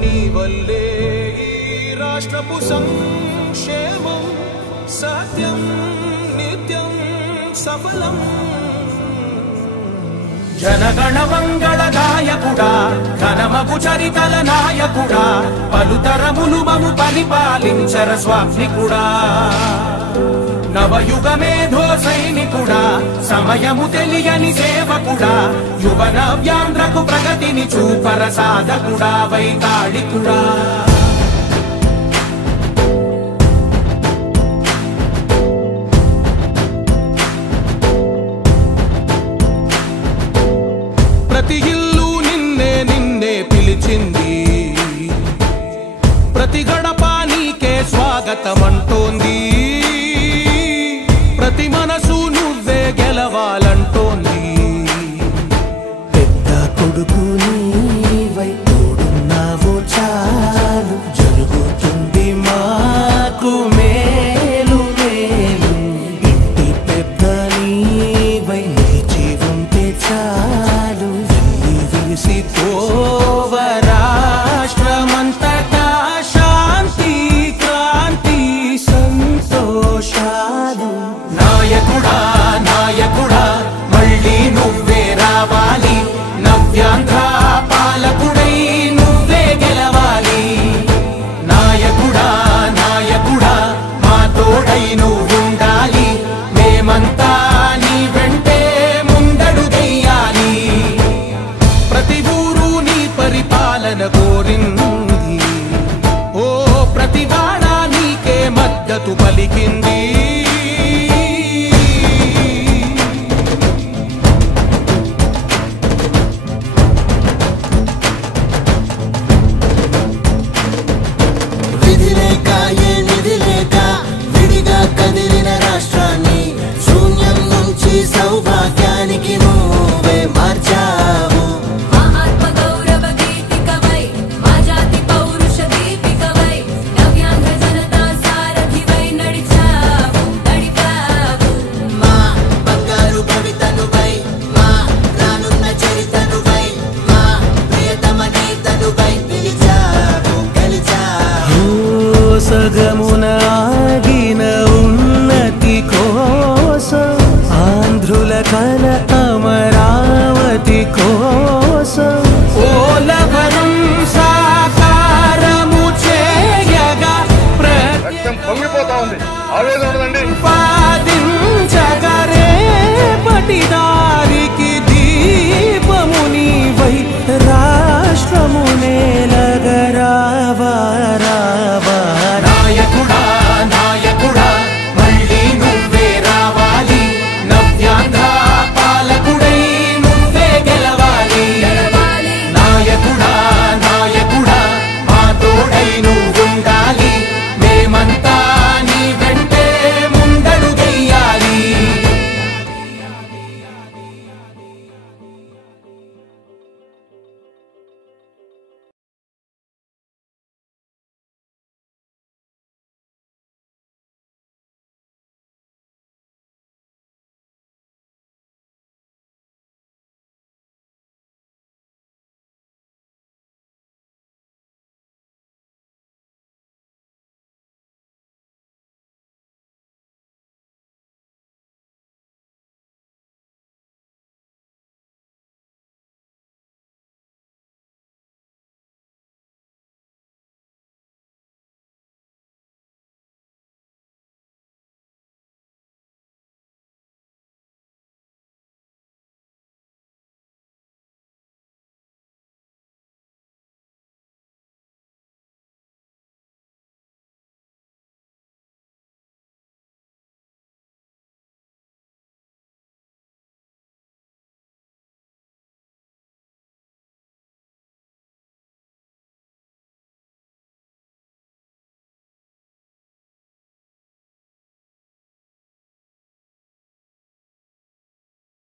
నీ వల్లే ఈ రాష్ట్రపు సంక్షేమం సత్యం నిత్యం సఫలం జనగణ మంగళ గాయకుడా ఘనమగు చరితల నాయకుడా పలుతరములు మము పరిపాలించర స్వామికుడా నవయుగ మేధో సైనికుడా సమయము తెలియని సేవకుడా యువ నవ్యాంధ్రకు ప్రగతిని చూపర సాధకుడా వైతాళికుడా ప్రతి ఇల్లు నిన్నే నిన్నే పిలిచింది ప్రతి గడప నీకే స్వాగతమంటోంది ప్రతి మనసు నువ్వే గెలవాలంటోంది పెద్ద కొడుకు నీవై తోడున్నావు చాలు జరుగుతుంది మాకు మేలు మేలు ఇంటి పెద్ద నీవై నిలిచి ఉంటే చాలు విలిసి పోవ రాష్ట్రమంతటా శాంతి క్రాంతి సంతోషాలు నాయకుడా నాయకుడా మళ్ళీ నువ్వే రావాలి నవ్యాంధ్ర పాలకుడై నువ్వే గెలవాలి నాయకుడా నాయకుడా మా తోడై నువ్వుండాలి మేమంతా నీ వెంటే ముందడుగెయ్యాలి ప్రతి ఊరు నీ పరిపాలన కోరింది ఓ ప్రతి వాడ నీకే మద్దతు పలికింది సౌభాగ్యానికి నువ్వే మార్చావు మహాత్మ గౌరవ గీతికవై మా జాతి పౌరుష దీపికవై నవ్యాంధ్ర జనతా సారథివై నడిచావు నడిపావు మా బంగారు భవితనువై మా రానున్న చరితనువై మా ప్రియతమ నేతనువై పిలిచావు గెలిచావు సగమున ఆగిన ఉన్నతి కోసం ఆంధ్రుల కల అమరావతి కోసం ఓలవరం సాకారము చేయగా రక్తం పొంగిపోతా ఉంది ఆవేదన